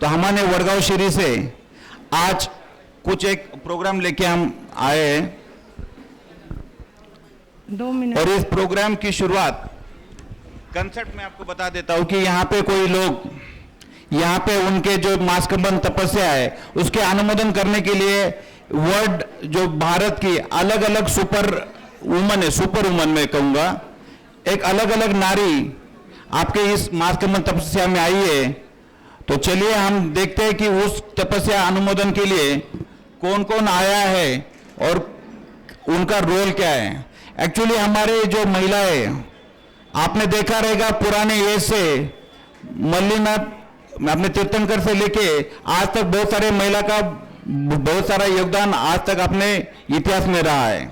तो हमने वडगांव शहरी से आज कुछ एक प्रोग्राम लेके हम आए हैं 2 मिनट। और इस प्रोग्राम की शुरुआत कंसेप्ट में आपको बता देता हूं कि यहाँ पे कोई लोग यहाँ पे उनके जो मास्कबंद तपस्या है उसके अनुमोदन करने के लिए वर्ल्ड जो भारत की अलग अलग सुपर वुमन है, सुपर वुमन मैं कहूँगा, एक अलग अलग नारी आपके इस मास्कबंद तपस्या में आई है। तो चलिए हम देखते हैं कि उस तपस्या अनुमोदन के लिए कौन कौन आया है और उनका रोल क्या है। एक्चुअली हमारे जो महिलाएं, आपने देखा रहेगा पुराने ये से मल्लीनाथ अपने तीर्थंकर से लेके आज तक बहुत सारे महिला का बहुत सारा योगदान आज तक अपने इतिहास में रहा है।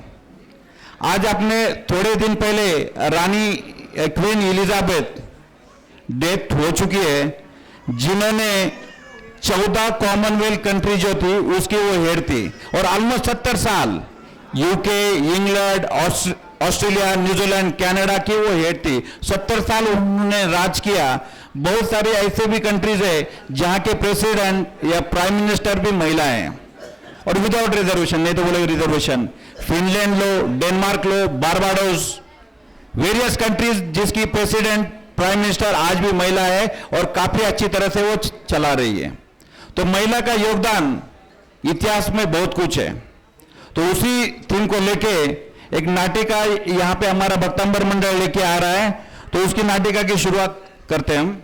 आज आपने थोड़े दिन पहले रानी क्वीन एलिजाबेथ डेथ हो चुकी है, जिन्होंने 14 कॉमनवेल्थ कंट्री जो थी उसकी वो हेड थी और ऑलमोस्ट 70 साल UK, England, Australia, New Zealand, Canada की वो हेड थी। 70 साल उन्होंने राज किया। बहुत सारे ऐसे भी कंट्रीज है जहां के प्रेसिडेंट या प्राइम मिनिस्टर भी महिला हैं और विदाउट रिजर्वेशन, नहीं तो बोले रिजर्वेशन। फिनलैंड लो, डेनमार्क लो, बारबाडोस, वेरियस कंट्रीज जिसकी प्रेसिडेंट प्राइम मिनिस्टर आज भी महिला है और काफी अच्छी तरह से वो चला रही है। तो महिला का योगदान इतिहास में बहुत कुछ है। तो उसी थीम को लेके एक नाटिका यहाँ पे हमारा भक्तांबर मंडल लेके आ रहा है, तो उसकी नाटिका की शुरुआत करते हैं हम।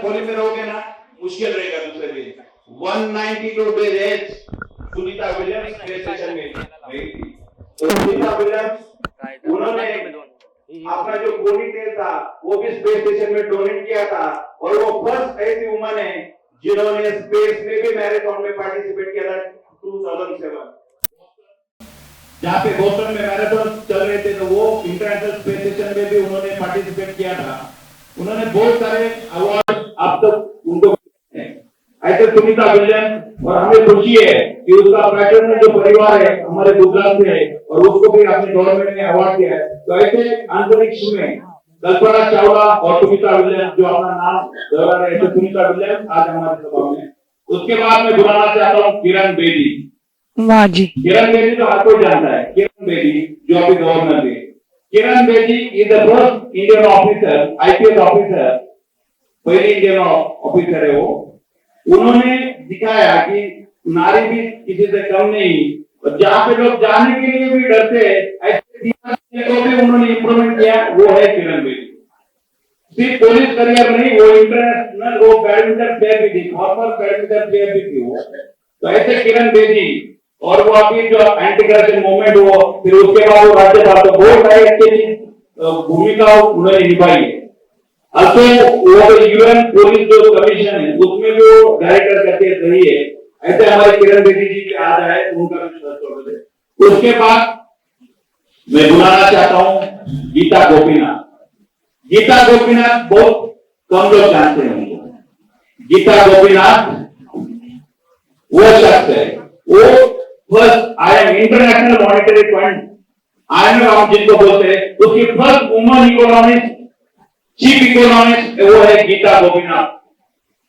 खोली में रहोगे ना मुश्किल रहेगा। दूसरे दिन 192 days Sunita Williams space station में गई थी। तो सुनीता विलियम्स उन्होंने अपना जो पोनी टेल था वो भी स्पेस स्टेशन में डोनेट किया था और वो फर्स्ट ऐसी वुमन है जिन्होंने स्पेस में भी मैराथन में पार्टिसिपेट किया था 2007। जहाँ पे बोस्टन में मैराथन चल रहे थे तो वो इंटरनेशनल स्पेस स्टेशन में भी उन्होंने पार्टिसिपेट किया था। उन्होंने बहुत सारे अवार्ड अब तक उनको ऐसे सुनीता विलियम्स, और हमें खुशी है कि उसका पैटर्न जो परिवार है हमारे गुजरात से है और उसको भी अपने गवर्नमेंट ने अवार्ड दिया है। तो ऐसे अंतरिक्ष में कल्पना चावला और सुनीता विलियम्स जो अपना नाम दोहरा रहे थे, सुनीता विलियम्स आज हमारे सभा में। उसके बाद मैं बुलाना चाहता हूँ किरण बेदी। वाह जी। किरण बेदी तो हर कोई जानता है, किरण बेदी जो अभी गवर्नर थे। Kiran Bedi is the first Indian officer, IPS officer, पहली इंडियन ऑफिसर है वो। उन्होंने दिखाया कि नारी भी किसी से कम नहीं और जहाँ पे लोग जाने के लिए भी डरते हैं ऐसे तो भी उन्होंने इंप्रूवमेंट किया, वो है किरण बेदी। सिर्फ पुलिस करियर नहीं, वो इंटरनेशनल वो बैडमिंटन प्लेयर भी थी, फॉर्मर बैडमिंटन प्लेयर भी थी वो। तो ऐसे किरण बेदी और वो अभी जो एंटी करप्शन मूवमेंट हो, फिर उसके बाद वो राज्यपाल, तो बहुत सारी अच्छी भूमिका उन्होंने निभाई है। also वो यूएन पुलिस जो कमीशन है उसमें भी वो डायरेक्टर करके रही है। ऐसे हमारे किरण बेदी जी भी आज आए, उनका भी। उसके बाद मैं बुलाना चाहता हूँ गीता गोपीनाथ। गीता गोपीनाथ बहुत कम लोग जानते हैं उनको। गीता गोपीनाथ वो शख्स है, वो first IMF international monetary fund IMF जिनको बोलते हैं, उसकी first woman economist, chief economist वो है गीता गोपीनाथ।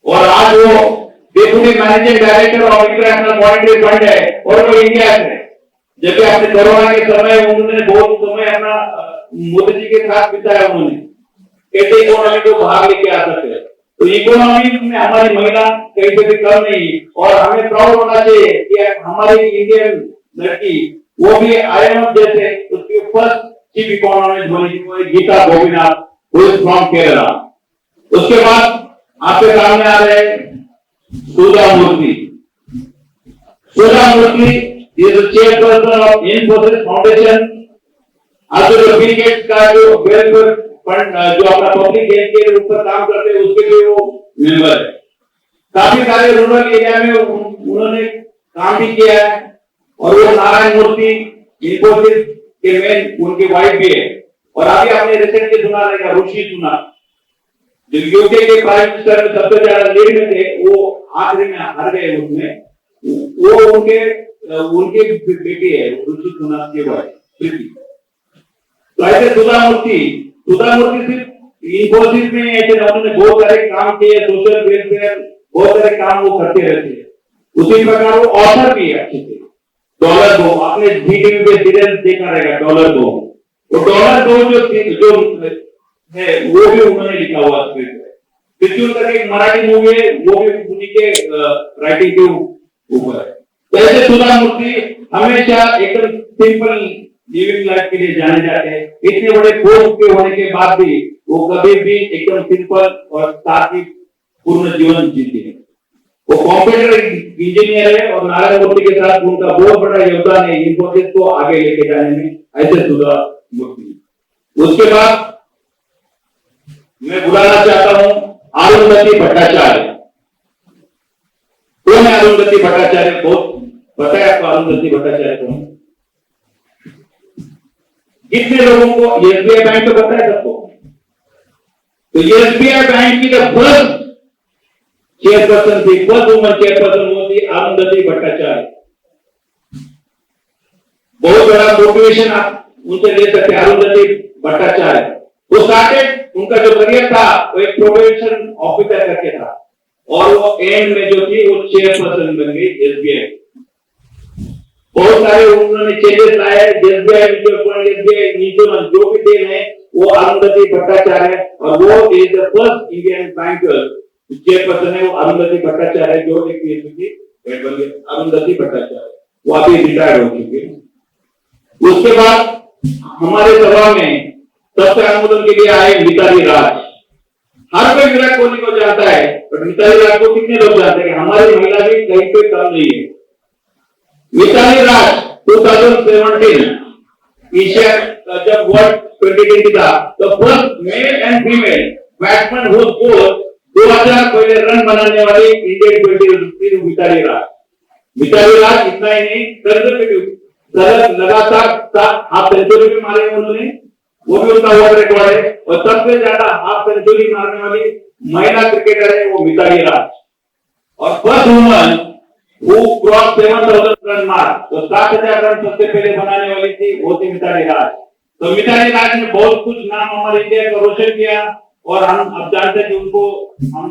और आज वो deputy managing director of international monetary fund है और वो इंडिया से। जबकि अपने कोरोना के समय उन्होंने बहुत समय अपना मोदी जी के साथ बिताया उन्होंने, कैसे इकोनॉमी को बाहर लेके आ सकते हैं। तो इकोनॉमी में हमारी महिला कहीं से भी कम नहीं, और हमें प्राउड होना चाहिए कि हमारी इंडियन लड़की वो भी IMF जैसे उसकी फर्स्ट चीफ इकोनॉमिस्ट बनी, वो Geeta Gopinath, who is from Kerala. उसके बाद आपके सामने आ रहे Sudha Murthy. Sudha Murthy is chairperson of Infosys foundation. आज जो बिल गेट्स का जो वेलफेयर फंड जो अपना पब्लिक हेल्थ के ऊपर काम करते हैं उसके लिए वो मेंबर है। काफी सारे रूरल एरिया में उन्होंने काम भी किया है, और वो नारायण मूर्ति इन्फोसिस के मेन उनकी वाइफ भी है। और अभी आपने रिसेंटली सुना रहेगा ऋषि सुना, जो यूके के प्राइम मिनिस्टर में सबसे ज्यादा लीड में थे, वो आखिरी में हार गए उसमें। वो उनके बेटी है ऋषि सुना की वाइफ। तो ऐसे सुधा मूर्ति सिर्फ इन्फोसिस में ऐसे उन्होंने बहुत सारे काम किए, सोशल वेलफेयर बहुत सारे काम वो करते रहते हैं। उसी प्रकार वो ऑथर भी है अच्छे से। $2 आपने जीटीवी पे सीरियल देखा रहेगा, $2। वो $2 जो है वो भी उन्होंने लिखा हुआ स्क्रिप्ट है। पिछुल करके एक मराठी मूवी है, वो भी उन्हीं के राइटिंग के ऊपर है। तो ऐसे सुधा मूर्ति हमेशा एकदम सिंपल लिविंग लाइफ के लिए जाने जाते हैं। इतने बड़े पोस्ट के होने के बाद भी वो कभी भी एकदम सिंपल और सात्विक पूर्ण जीवन जीते हैं। वो कंप्यूटर इंजीनियर है, और नारायण मूर्ति के साथ उनका बहुत बड़ा योगदान है इन्फोसिस को आगे लेके जाने में। ऐसे सुधा मूर्ति। उसके बाद मैं बुलाना चाहता हूं अरुंधति भट्टाचार्य। कौन है अरुंधति भट्टाचार्य? बहुत पता है आपको अरुंधति भट्टाचार्य कौन? कितने लोगों को एसबीआई बैंक तो पता है सबको? तो एसबीआई बैंक की जो फर्स्ट चेयरपर्सन थी, फर्स्ट वुमन चेयरपर्सन वो थी अरुंधति भट्टाचार्य। बहुत बड़ा मोटिवेशन आप उनसे ले सकते हैं, अरुंधति भट्टाचार्य। वो स्टार्टेड, उनका जो करियर था वो एक प्रोबेशन ऑफिसर करके था, और वो एंड में जो थी वो चेयरपर्सन बन गई एसबीआई। बहुत सारे उन्होंने चेंजेस लाए। SBI mutual fund, SBI insurance जो भी देन है वो अरुंधति भट्टाचार्य है, और वो is the first Indian banker chairperson है। वो अरुंधति भट्टाचार्य है, जो एक पीएचडी की हेड बन गई अरुंधति भट्टाचार्य। वो अभी रिटायर्ड हो चुके हैं। उसके बाद हमारे सभा में सबसे अनुमोदन के लिए आए मिताली राज। हर कोई विराट कोहली को जानता है, पर मिताली राज को कितने लोग जानते हैं? हमारी महिला भी कहीं पे कम नहीं है। मिताली राज 2017 एशिया जब वर्ल्ड 2020 था, तो first male and female batsman who score 2000 पहले रन बनाने वाली इंडियन 20 मिताली राज। मिताली राज इतना ही नहीं, लगातार हाफ सेंचुरी भी मारे उन्होंने, वो भी उनका वर्ल्ड रिकॉर्ड है। और सबसे ज्यादा हाफ सेंचुरी मारने वाली महिला क्रिकेटर है वो मिताली राज। और फर्स्ट वुमन वो क्रॉस 7000 रन मार, तो 7000 रन सबसे पहले बनाने वाली थी वो थी मिताली राज। तो मिताली राज ने बहुत कुछ नाम हमारे इंडिया का रोशन किया, और हम अब जानते हैं कि उनको हम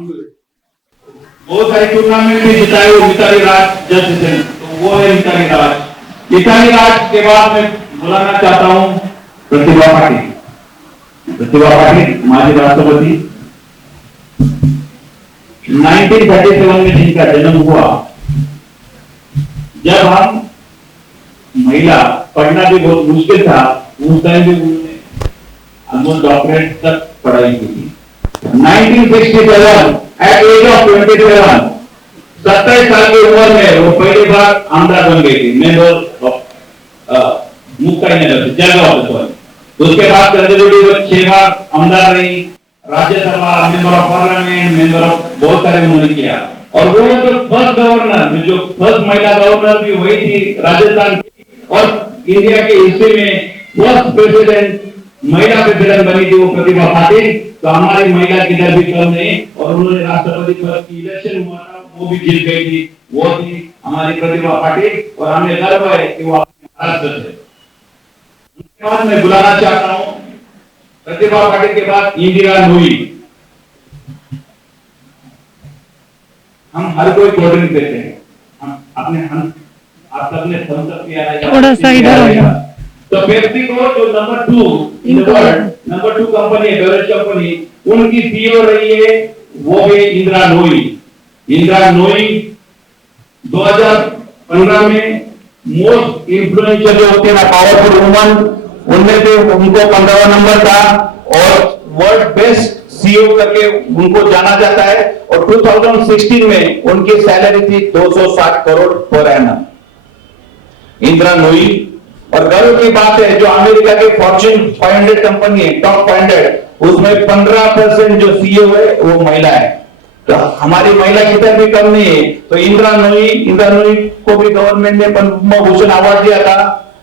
बहुत सारी टूर्नामेंट में जिताए वो मिताली राज जैसे, तो वो है मिताली राज। मिताली राज के बाद मैं बुलाना चाहता हूं प्रतिभा पाटिल। प्रतिभा पाटिल माजी राष्ट्रपति। 1937 में जिनका जन्म हुआ, जब हम महिला पढ़ना भी बहुत मुश्किल था, उस टाइम भी उन्होंने ऑलमोस्ट डॉक्टरेट तक पढ़ाई की थी। 1967 एट एज ऑफ 27, 27 साल की उम्र में वो पहली बार आमदार बन गई थी, मेंबर ऑफ मुक्ताईनगर जलगांव। उसके बाद कंजर्वेटिव 6 बार आमदार रही, Rajya Sabha, member of parliament, member of बहुत सारे उन्होंने किया। और वो जो फर्स्ट गवर्नर, जो फर्स्ट महिला गवर्नर भी वही थी राजस्थान की, और इंडिया के हिस्से में फर्स्ट प्रेसिडेंट महिला प्रेसिडेंट बनी थी वो प्रतिभा पाटिल। तो हमारी महिला किधर भी कम नहीं, और उन्होंने राष्ट्रपति पद की इलेक्शन हुआ था वो भी जीत गई थी, वो थी हमारी प्रतिभा पाटिल। और हमें गर्व है कि वो महाराष्ट्र से। उसके बाद मैं बुलाना चाहता हूं प्रतिभा पाटिल के बाद इंदिरा नूई। हम हर कोई कोल्ड ड्रिंक देते हैं, हम आप सबने थम्स किया रहेगा, थोड़ा सा इधर हो जाओ। तो पेप्सी को जो number 2 in the world, number 2 company है, बेवरेज कंपनी, उनकी सीईओ रही है, वो है इंदिरा नोई। इंदिरा नोई 2015 में मोस्ट इन्फ्लुएंशियल जो होते हैं ना पावरफुल वुमन, उनमें से उनको 15वां नंबर था और वर्ल्ड बेस्ट सीईओ करके उनको जाना जाता है। और 2016 में उनकी सैलरी थी 260 करोड़ पर एनम। इंदिरा नोई, और गर्व की बात है जो अमेरिका के फॉर्च्यून 500 कंपनी है, टॉप 500, उसमें 15% जो सीईओ है वो महिला है। तो हमारी महिला किधर भी कम नहीं है। तो इंदिरा नोई को भी गवर्नमेंट ने पद्म भूषण अवार्ड दिया था।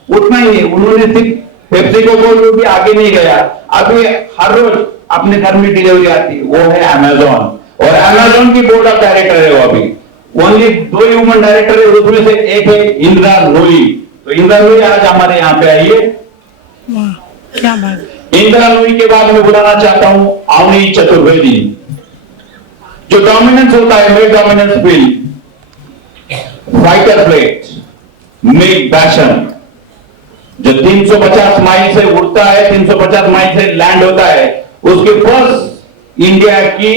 उतना ही उन्होंने सिर्फ पेप्सी को बोल भी आगे नहीं गया। अभी हर रोज अपने घर में डिलीवरी आती है, वो है अमेजॉन, और अमेजॉन की बोर्ड ऑफ डायरेक्टर है वो अभी। ओनली 2 ह्यूमन डायरेक्टर है, उसमें से एक है इंदिरा नोई। तो इंदिरा नोई आज हमारे यहाँ पे आई है। वाह, क्या बात है। इंदिरा नोई के बाद मैं बुलाना चाहता हूं अवनी चतुर्वेदी। जो डोमिनेंस होता है, mid dominance field, fighter plate, mid bastion, जो 350 माइल से उड़ता है, 350 माइल से लैंड होता है, उसकी फर्स्ट इंडिया की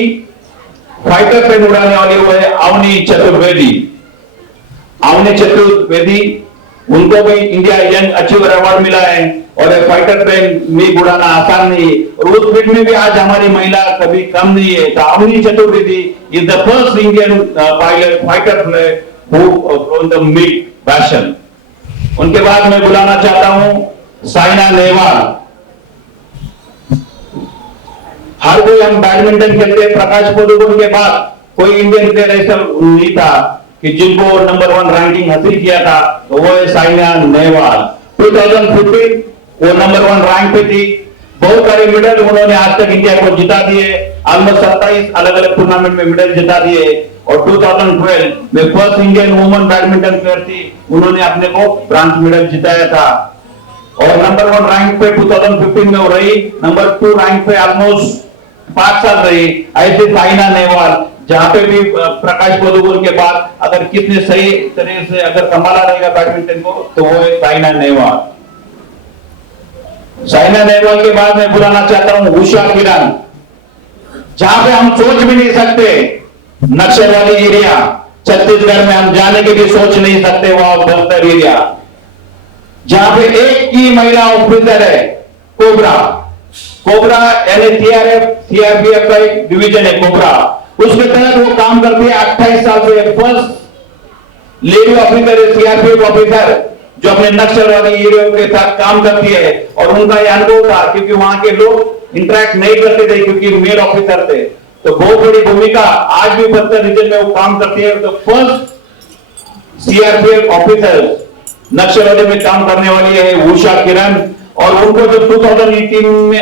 फाइटर प्लेन उड़ाने वाली वो है अवनी चतुर्वेदी। अवनी चतुर्वेदी, उनको भी इंडिया यंग अचीवर अवार्ड मिला है। और फाइटर प्लेन में उड़ाना आसान नहीं है, और उस फील्ड में भी आज हमारी महिला कभी कम नहीं है। तो Avani Chaturvedi is the first Indian pilot fighter plane who from the mid bastion. उनके बाद मैं बुलाना चाहता हूं साइना नेहवाल। हर कोई हम बैडमिंटन खेलते हैं, प्रकाश पादुकोण के बाद कोई इंडियन प्लेयर ऐसा नहीं था कि जिनको नंबर 1 रैंकिंग हासिल किया था, तो वो है साइना नेहवाल। 2015 वो नंबर 1 रैंक पे थी। बहुत सारे मेडल उन्होंने आज तक इंडिया को जिता दिए, ऑलमोस्ट 27 अलग अलग टूर्नामेंट में मेडल जिता दिए। और 2012 में first Indian woman badminton player थी, उन्होंने अपने को ब्रांज मेडल जिताया था। और नंबर 1 रैंक पे 2015 में वो रही, नंबर 2 रैंक पे ऑलमोस्ट 5 साल रही। ऐसे साइना नेहवाल, जहां पे भी प्रकाश पादुकोण के बाद अगर कितने सही तरह से अगर संभाला रहेगा बैडमिंटन को, तो वो है साइना नेहवाल। साइना नेहवाल के बाद मैं बुलाना चाहता हूं उषा किरण। जहां पे हम सोच भी नहीं सकते, नक्सल वाली एरिया छत्तीसगढ़ में हम जाने के भी सोच नहीं सकते, वहां बस्तर एरिया, जहां पे एक ही महिला ऑफिसर है, कोबरा यानी सीआरपीएफ का एक डिवीजन है कोबरा, उसके तहत वो काम करती है। 28 साल से फर्स्ट लेडी ऑफिसर है, सीआरपीएफ ऑफिसर, जो अपने नक्सल वाली एरिया के साथ काम करती है। और उनका यह अनुभव था, क्योंकि वहां के लोग इंटरेक्ट नहीं करते थे क्योंकि मेल ऑफिसर थे, तो बहुत बड़ी भूमिका आज भी बस्तर रीजन में वो काम करती है। तो फर्स्ट सीआरपीएफ ऑफिसर नक्सलवादी में काम करने वाली है उषा किरण। और उनको जो 2018 में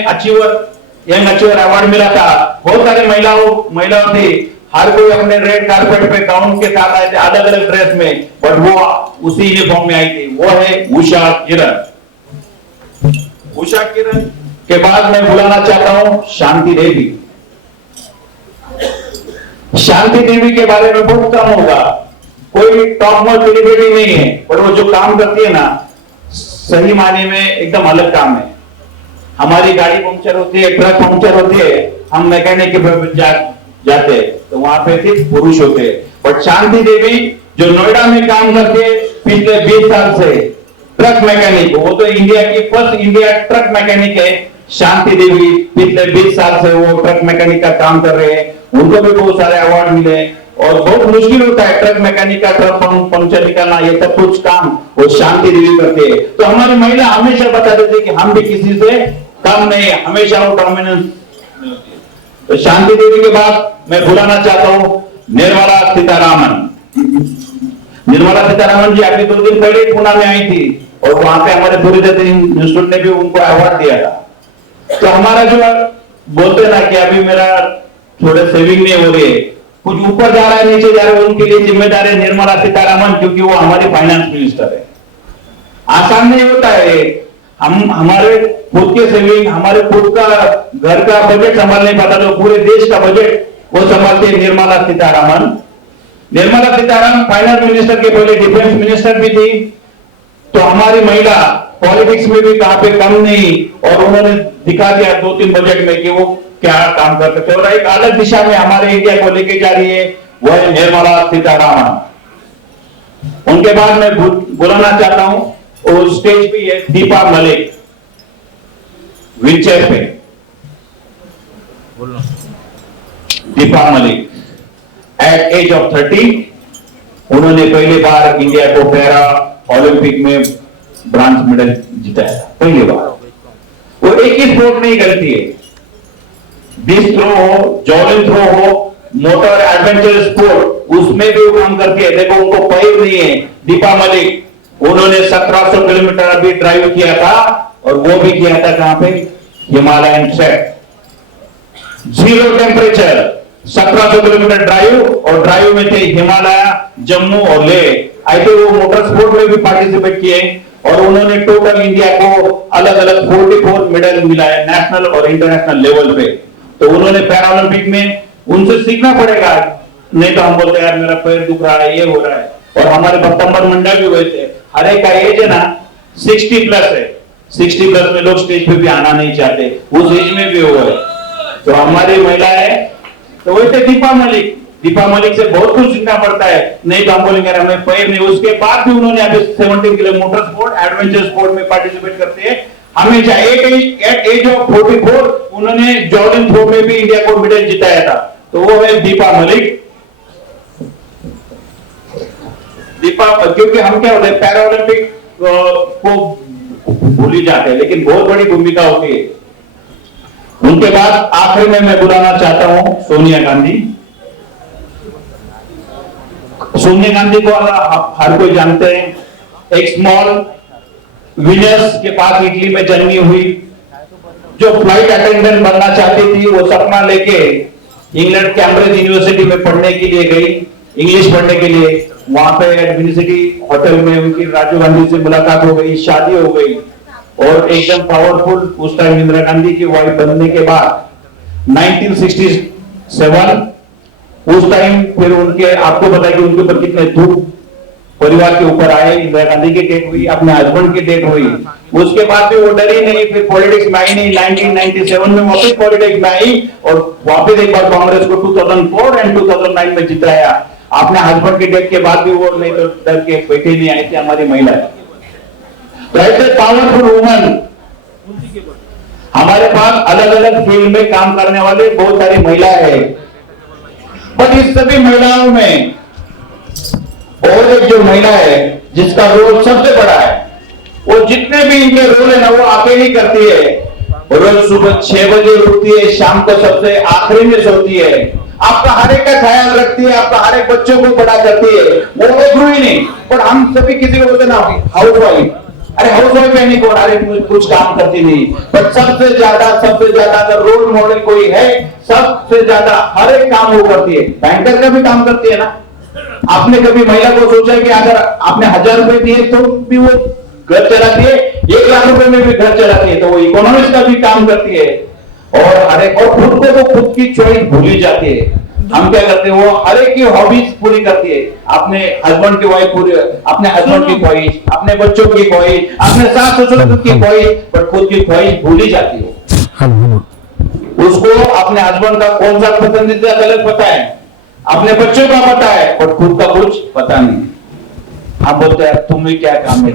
यंग अचीवर अवार्ड मिला था, बहुत सारे महिलाओं थी, हर कोई अपने रेड कारपेट पे गाउन के साथ आए थे, अलग अलग ड्रेस में, बट वो उसी यूनिफॉर्म में आई थी, वो है उषा किरण। उषा किरण के बाद मैं बुलाना चाहता हूं शांति देवी। शांति देवी के बारे में बहुत कम होगा, कोई टॉप मोस्ट सेलिब्रिटी नहीं है, पर वो जो काम करती है ना, सही मायने में एकदम अलग काम है। हमारी गाड़ी पंक्चर होती है, ट्रक पंक्चर होती है, हम मैकेनिक के जाते हैं, तो वहां पे सिर्फ पुरुष होते हैं। बट शांति देवी जो नोएडा में काम करते हैं पिछले 20 साल से, ट्रक मैकेनिक, वो तो इंडिया की फर्स्ट इंडिया ट्रक मैकेनिक है। शांति देवी पिछले 20 साल से वो ट्रक मैकेनिक का काम कर रहे हैं, उनको भी बहुत सारे अवार्ड मिले। और बहुत मुश्किल होता है ट्रक मैकेनिक का ट्रक पंक्चर निकालना, ये सब कुछ काम वो शांति देवी करते हैं। तो हमारी महिला हमेशा बता देती कि हम भी किसी से कम नहीं, हमेशा वो डोमिनेंस। तो शांति देवी के बाद मैं बुलाना चाहता हूं निर्मला सीतारामन। निर्मला सीतारामन जी अभी 2 दिन पहले पुणे में आई थी, और वहां पे हमारे सूर्यदत्त इंस्टीट्यूट ने भी उनको अवार्ड दिया था। तो हमारा जो बोलते हैं ना कि अभी मेरा थोड़े सेविंग नहीं हो रही है, कुछ ऊपर जा रहा है नीचे जा रहा है, उनके लिए जिम्मेदार है निर्मला सीतारामन, क्योंकि वो हमारी फाइनेंस मिनिस्टर है। आसान नहीं होता है, हम हमारे खुद के सेविंग, हमारे खुद का घर का बजट संभाल नहीं पाता, तो पूरे देश का बजट वो संभालते हैं निर्मला सीतारामन। निर्मला सीतारामन फाइनेंस मिनिस्टर के पहले डिफेंस मिनिस्टर भी थी, तो हमारी महिला पॉलिटिक्स में भी कहां पे कम नहीं, और उन्होंने दिखा दिया 2-3 बजट में कि वो क्या काम कर सकते हैं, और एक अलग दिशा में हमारे इंडिया को लेके जा रही है, वो है निर्मला सीतारामन। उनके बाद मैं बुलाना चाहता हूं, और स्टेज पे है दीपा मलिक, व्हीलचेयर पे Deepa Malik. At age of 30 उन्होंने पहली बार इंडिया को पैरा ओलंपिक में ब्रॉन्ज मेडल जिताया, पहली बार। वो एक ही स्पोर्ट नहीं करती है, डिस्क थ्रो हो, जॉवलिन थ्रो हो, मोटर एडवेंचर स्पोर्ट, उसमें भी वो काम करती है। देखो उनको पैर नहीं है, दीपा मलिक, उन्होंने 1700 किलोमीटर अभी ड्राइव किया था, और वो भी किया था कहां पे, Himalayan track, 0 temperature, 1700 kilometre drive, और ड्राइव में थे हिमालय, जम्मू और लेह। आई थिंक वो मोटर स्पोर्ट में भी पार्टिसिपेट किए, और उन्होंने टोटल इंडिया को अलग अलग 44 मेडल मिला है नेशनल और इंटरनेशनल लेवल पे। तो उन्होंने पैरा ओलंपिक में उनसे सीखना पड़ेगा, नहीं तो हम बोलते हैं यार मेरा पैर दुख रहा है, ये हो रहा है। और हमारे भक्तंबर मंडल भी वैसे, हर एक का एज है ना 60 प्लस है, 60 प्लस में लोग स्टेज पे भी आना नहीं चाहते, उस एज में भी हुआ है। तो हमारी महिला है, तो वैसे दीपा मलिक से बहुत कुछ सीखना पड़ता है, नहीं तो हम बोलेंगे हमें पैर नहीं। उसके बाद भी उन्होंने अभी 17 kilo motor sport adventure sport में पार्टिसिपेट करते हैं हमेशा। एट एज ऑफ 44 उन्होंने जॉवलिन थ्रो में भी इंडिया को मेडल जिताया था, तो वो है दीपा मलिक। क्योंकि हम क्या होते हैं पैरा ओलंपिक को भूल ही जाते हैं, लेकिन बहुत बड़ी भूमिका होती है। उनके बाद आखिर में मैं बुलाना चाहता हूं सोनिया गांधी। सोनिया गांधी को हर कोई जानते हैं, एक स्मॉल विनर्स के पास इटली में जन्मी हुई, जो फ्लाइट अटेंडेंट बनना चाहती थी, वो सपना लेके इंग्लैंड कैम्ब्रिज यूनिवर्सिटी में पढ़ने के लिए गई, इंग्लिश पढ़ने के लिए। वहां पे यूनिवर्सिटी होटल में उनकी राजीव गांधी से मुलाकात हो गई, शादी हो गई, और एकदम पावरफुल उस टाइम इंदिरा गांधी की वाइफ बनने के बाद 1967 उस टाइम फिर उनके, आपको पता है कि उनके ऊपर कितने दुख परिवार के ऊपर आए। इंदिरा गांधी की डेथ हुई, अपने हस्बैंड की डेथ हुई, उसके बाद भी वो डरी नहीं, फिर पॉलिटिक्स में आई नहीं। 1997 में वापस पॉलिटिक्स में आई, और वापस एक बार कांग्रेस को 2004 एंड 2009 में जिताया। अपने हस्बैंड की डेथ के बाद भी वो नहीं तो डर के बैठे नहीं आई थी हमारी महिला। तो ऐसे पावरफुल वुमन हमारे पास अलग अलग फील्ड में काम करने वाले बहुत सारी महिलाएं हैं, पर इस सभी महिलाओं में और एक जो महिला है जिसका रोल सबसे बड़ा है, वो जितने भी इनके रोल है ना वो अकेली करती है। रोज सुबह 6 बजे उठती है, शाम को सबसे आखिरी में सोती है, आपका हर एक का ख्याल रखती है, आपका हर एक बच्चों को बड़ा करती है। वो एक गृहिणी, पर हम सभी किसी को बोलते ना हाउस वाइफ, अरे हाउस वाइफ है नहीं, अरे कुछ काम करती नहीं। पर सबसे ज्यादा अगर रोल मॉडल कोई है, सबसे ज्यादा हर एक काम वो करती है। बैंकर का भी काम करती है ना। आपने कभी महिला को सोचा कि अगर आपने 1000 रुपए दिए तो भी वो घर चलाती है, 1 लाख रुपए में भी घर चलाती है, तो वो इकोनॉमिक्स का भी काम करती है। और हर एक, और खुद को तो खुद की चॉइस भूली जाती है। हम क्या करते हैं, वो हर एक की हॉबीज पूरी करती है, अपने हस्बैंड की वाइफ पूरी, अपने हस्बैंड की ख्वाहिश, अपने बच्चों की ख्वाहिश, अपने सास ससुर की ख्वाहिश, पर खुद की ख्वाहिश भूली जाती है। उसको अपने हस्बैंड का कौन सा पसंदीदा कलर पता है, अपने बच्चों का पता है, पर खुद का कुछ पता नहीं। हम बोलते हैं तुम्हें क्या काम है,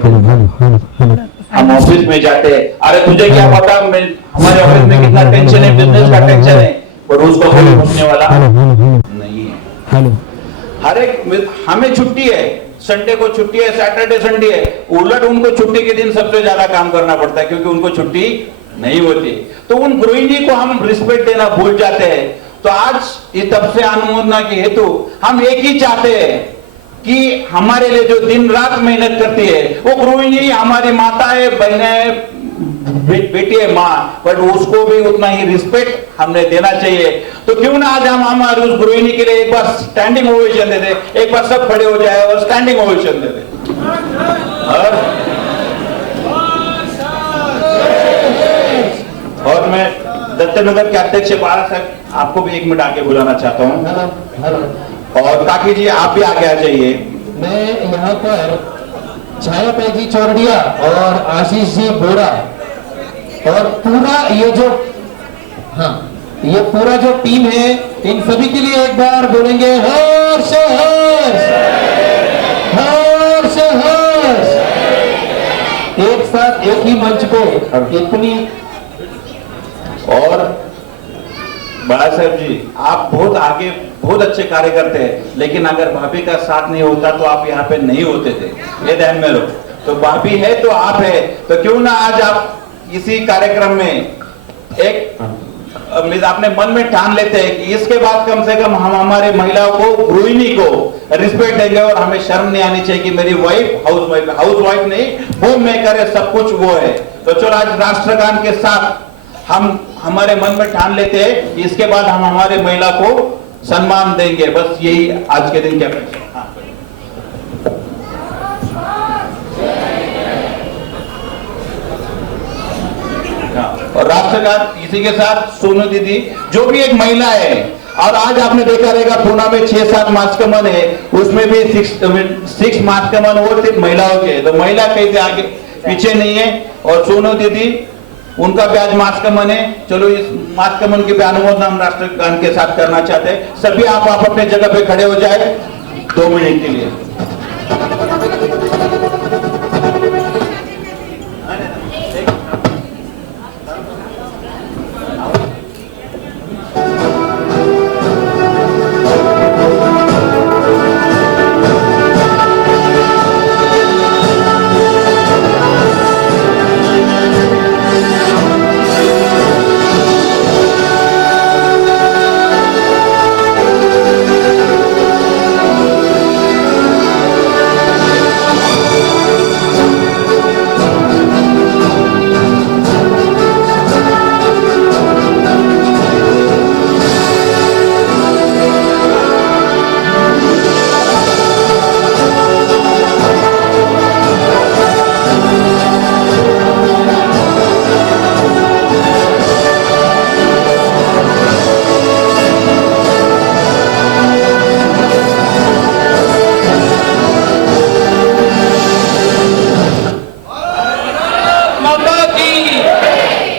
हम ऑफिस में जाते हैं, अरे तुझे क्या पता हमारे ऑफिस में कितना टेंशन है, बिजनेस का टेंशन है, पर उसको कोई पूछने वाला नहीं है। हर एक हमें छुट्टी है, संडे को छुट्टी है, सैटरडे संडे है, उलट उनको छुट्टी के दिन सबसे ज्यादा काम करना पड़ता है, क्योंकि उनको छुट्टी नहीं होती। तो उन गृहिणी को हम रिस्पेक्ट देना भूल जाते हैं। तो आज इस तब से अनुमोदना के हेतु हम एक ही चाहते हैं कि हमारे लिए जो दिन रात मेहनत करती है वो गृहिणी, हमारी माता है, बहनें, बेटी है, माँ, बट उसको भी उतना ही रिस्पेक्ट हमने देना चाहिए। तो क्यों ना आज हम हमारे उस गृहिणी के लिए एक बार स्टैंडिंग ओवेशन दे दे, एक बार सब खड़े हो जाए और स्टैंडिंग ओवेशन दे दे। और मैं दत्तनगर के अध्यक्ष 12 तक आपको भी 1 मिनट आगे बुलाना चाहता हूँ। और काकी जी आप भी आगे आ जाइए। मैं यहाँ पर छाया पैजी चौरडिया और आशीष जी बोरा और पूरा ये जो ये पूरा जो टीम है, इन सभी के लिए एक बार बोलेंगे हर्ष हर्ष हर्ष हर्ष। एक साथ एक ही मंच पे इतनी। और बड़ा साहब जी आप बहुत आगे बहुत अच्छे कार्य करते हैं, लेकिन अगर भाभी का साथ नहीं होता तो आप यहाँ पे नहीं होते थे, ये ध्यान में रखो। तो भाभी है तो आप है, तो क्यों ना आज आप इसी कार्यक्रम में एक अपने मन में ठान लेते हैं कि इसके बाद कम से कम हम हमारे महिलाओं को, गृहिणी को रिस्पेक्ट देंगे और हमें शर्म नहीं आनी चाहिए कि मेरी वाइफ हाउस वाइफ नहीं, होम मेकर है, सब कुछ वो है। तो चलो आज राष्ट्रगान के साथ हम हमारे मन में ठान लेते हैं कि इसके बाद हम हमारे महिला को सम्मान देंगे। बस यही आज के दिन की अपेक्षा। और राष्ट्रगान इसी के साथ सोनू दीदी जो भी एक महिला है, और आज आपने देखा रहेगा पूना में 6-7 मास्कमन है, उसमें भी 6 मास्कमन वो सिर्फ महिलाओं के, तो महिला कहीं से आगे पीछे नहीं है। और सोनू दीदी उनका भी आज मास्कमन है। चलो इस मास्कमन के भी अनुमोदन हम राष्ट्रगान के साथ करना चाहते हैं। सभी आप अपने जगह पे खड़े हो जाए 2 मिनट के लिए।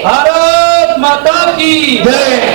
भारत माता की जय।